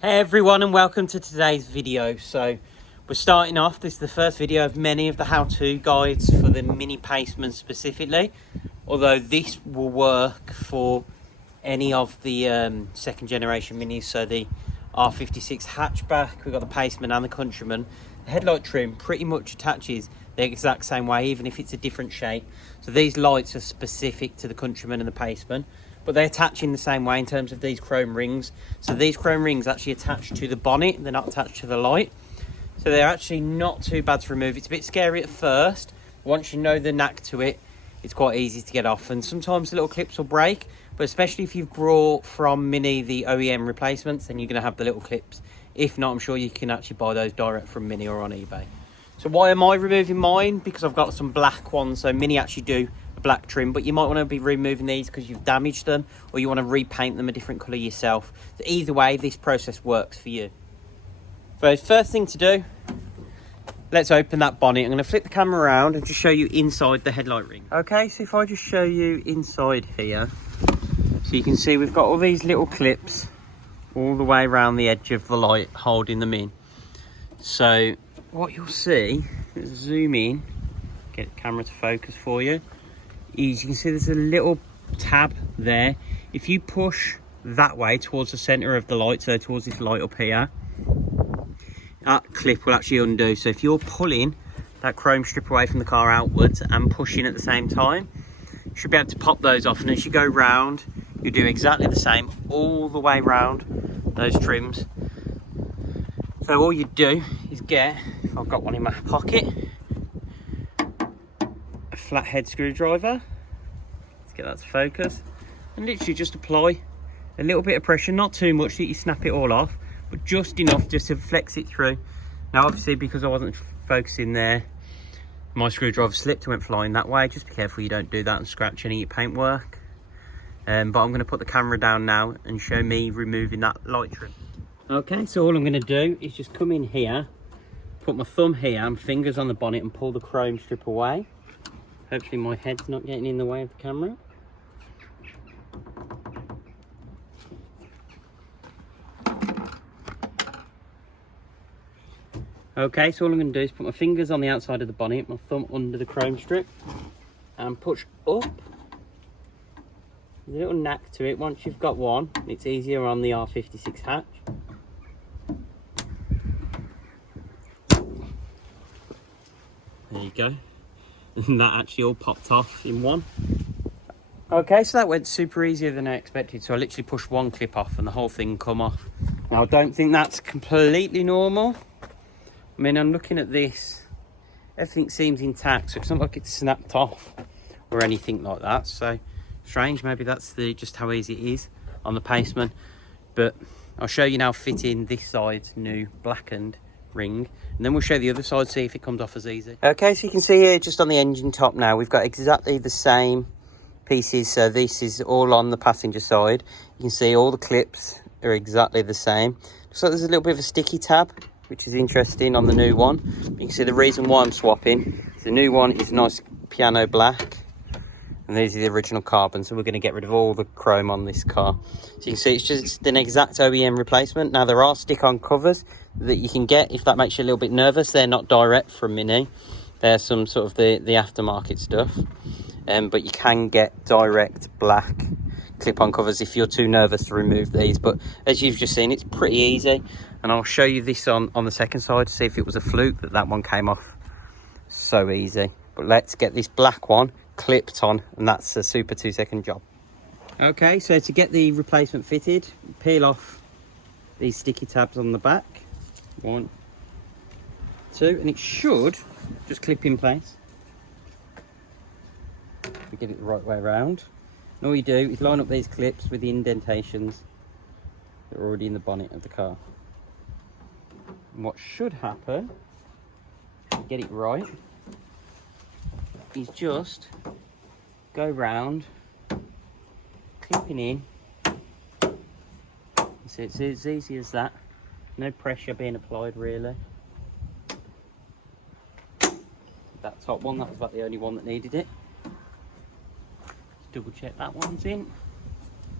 Hey everyone, and welcome to today's video. So we're starting off, this is the first video of many of the how-to guides for the mini Paceman specifically, although this will work for any of the second generation minis. So the R56 hatchback, we've got the Paceman and the Countryman. The headlight trim pretty much attaches the exact same way, even if it's a different shape. So these lights are specific to the Countryman and the Paceman, but they attach in the same way in terms of these chrome rings. So these chrome rings actually attach to the bonnet, they're not attached to the light. So they're actually not too bad to remove. It's a bit scary at first. Once you know the knack to it, it's quite easy to get off. And sometimes the little clips will break, but especially if you've brought from Mini the OEM replacements, then you're gonna have the little clips. If not, I'm sure you can actually buy those direct from Mini or on eBay. So why am I removing mine? Because I've got some black ones. So Mini actually do a black trim, but you might want to be removing these because you've damaged them, or you want to repaint them a different color yourself. So either way, this process works for you. So first thing to do, let's open that bonnet. I'm going to flip the camera around and just show you inside the headlight ring. Okay, so if I just show you inside here, so you can see we've got all these little clips all the way around the edge of the light holding them in. So what you'll see, let's zoom in, get the camera to focus for you, is you can see there's a little tab there. If you push that way towards the center of the light, so towards this light up here, that clip will actually undo. So if you're pulling that chrome strip away from the car outwards and pushing at the same time, you should be able to pop those off. And as you go round, you do exactly the same all the way round those trims. So all you do is get, if I've got one in my pocket, a flathead screwdriver. Let's get that to focus. And literally just apply a little bit of pressure, not too much that you snap it all off, but just enough just to flex it through. Now obviously, because I wasn't focusing there, my screwdriver slipped and went flying that way. Just be careful you don't do that and scratch any of your paintwork. But I'm going to put the camera down now and show me removing that light trim. Okay, so all I'm going to do is just come in here, put my thumb here and fingers on the bonnet and pull the chrome strip away. Hopefully my head's not getting in the way of the camera. Okay, so all I'm going to do is put my fingers on the outside of the bonnet, my thumb under the chrome strip, and push up. There's a little knack to it. Once you've got one, it's easier on the R56 hatch. There you go. And that actually all popped off in one. Okay, so that went super easier than I expected. So I literally pushed one clip off and the whole thing come off. Now I don't think that's completely normal. I mean, I'm looking at this, everything seems intact, so it's not like it's snapped off or anything like that. So strange, maybe that's just how easy it is on the Paceman. But I'll show you now fitting this side's new blackened ring, and then we'll show the other side, see if it comes off as easy. Okay, so you can see here just on the engine top now, we've got exactly the same pieces. So this is all on the passenger side. You can see all the clips are exactly the same. Looks like there's a little bit of a sticky tab, which is interesting on the new one. You can see the reason why I'm swapping is the new one is nice piano black, and these are the original carbon, so we're going to get rid of all the chrome on this car. So you can see it's just an exact OEM replacement. Now there are stick-on covers that you can get if that makes you a little bit nervous. They're not direct from Mini, they're some sort of the aftermarket stuff, but you can get direct black clip-on covers if you're too nervous to remove these. But as you've just seen, it's pretty easy, and I'll show you this on the second side to see if it was a fluke that one came off so easy. But let's get this black one clipped on, and that's a super 2-second job. Okay, so to get the replacement fitted, peel off these sticky tabs on the back, 1, 2, and it should just clip in place. We get it the right way around, and all you do is line up these clips with the indentations that are already in the bonnet of the car. And what should happen, get it right, is just go round, clipping in. So it's as easy as that. No pressure being applied really. That top one, that was about the only one that needed it. Just double check that one's in.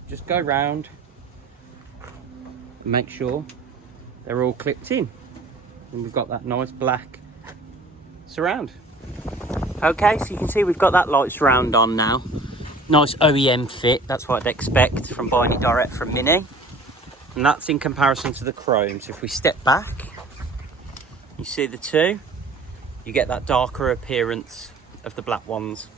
Just go round, make sure they're all clipped in. And we've got that nice black surround. Okay, so you can see we've got that light surround on now. Nice OEM fit, that's what I'd expect from buying it direct from Mini. And that's in comparison to the chrome. So if we step back, you see the two, you get that darker appearance of the black ones.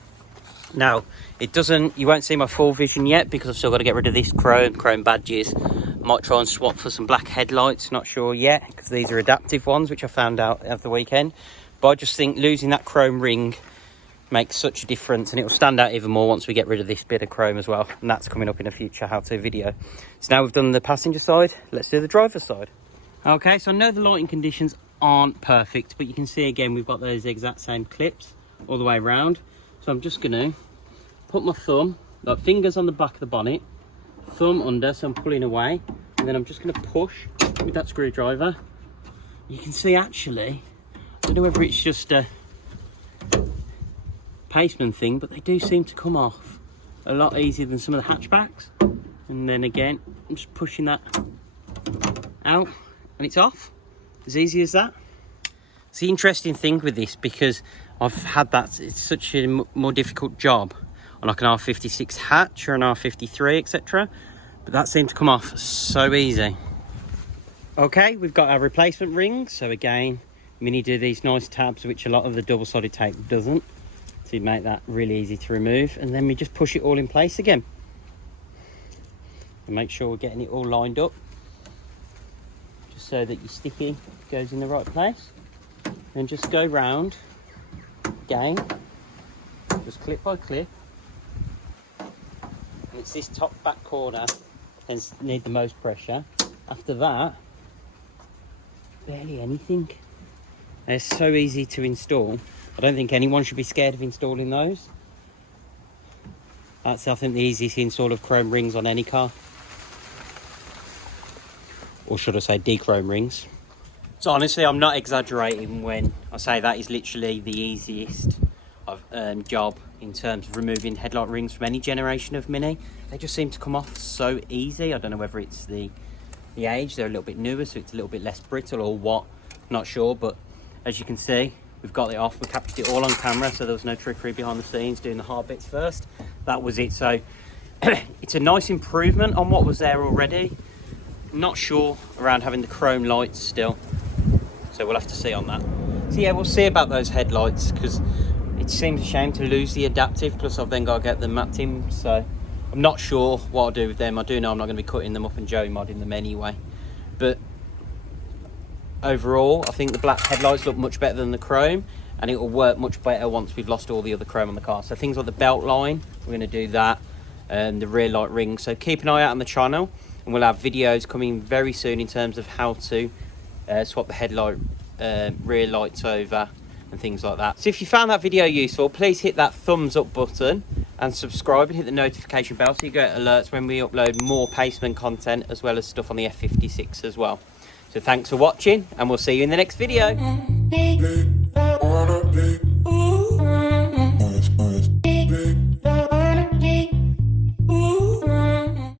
Now, you won't see my full vision yet because I've still got to get rid of this chrome badges. Might try and swap for some black headlights, not sure yet, because these are adaptive ones, which I found out at the weekend. But I just think losing that chrome ring makes such a difference, and it will stand out even more once we get rid of this bit of chrome as well. And that's coming up in a future how-to video. So now we've done the passenger side, let's do the driver's side. Okay, so I know the lighting conditions aren't perfect, but you can see again we've got those exact same clips all the way around. So I'm just going to put my thumb, like fingers on the back of the bonnet, thumb under, so I'm pulling away, and then I'm just going to push with that screwdriver. You can see actually, I don't know whether it's just a Paceman thing, but they do seem to come off a lot easier than some of the hatchbacks. And then again, I'm just pushing that out and it's off, as easy as that. It's the interesting thing with this, because I've had that, it's such a more difficult job on like an R56 hatch or an R53, etc. But that seemed to come off so easy. Okay, we've got our replacement rings. So again, Mini do these nice tabs, which a lot of the double-sided tape doesn't, to make that really easy to remove. And then we just push it all in place again. And make sure we're getting it all lined up, just so that your sticky goes in the right place. And just go round again, just clip by clip. And it's this top back corner tends to need the most pressure. After that, barely anything. They're so easy to install. I don't think anyone should be scared of installing those. That's, I think, the easiest install of chrome rings on any car. Or should I say de-chrome rings. So honestly, I'm not exaggerating when I say that is literally the easiest job in terms of removing headlight rings from any generation of Mini. They just seem to come off so easy. I don't know whether it's the age, they're a little bit newer, so it's a little bit less brittle or what, not sure. But as you can see, we've got it off, we captured it all on camera, so there was no trickery behind the scenes, doing the hard bits first. That was it. So it's a nice improvement on what was there already. Not sure around having the chrome lights still, so we'll have to see on that. So yeah, we'll see about those headlights, because it seems a shame to lose the adaptive, plus I've then got to get them mapped in, so I'm not sure what I'll do with them. I do know I'm not going to be cutting them up and Joey modding them anyway, but overall I think the black headlights look much better than the chrome, and it will work much better once we've lost all the other chrome on the car. So things like the belt line, we're going to do that, and the rear light ring. So keep an eye out on the channel, and we'll have videos coming very soon in terms of how to swap the headlight rear lights over and things like that. So if you found that video useful, please hit that thumbs up button and subscribe and hit the notification bell so you get alerts when we upload more Paceman content, as well as stuff on the F56 as well. So thanks for watching, and we'll see you in the next video.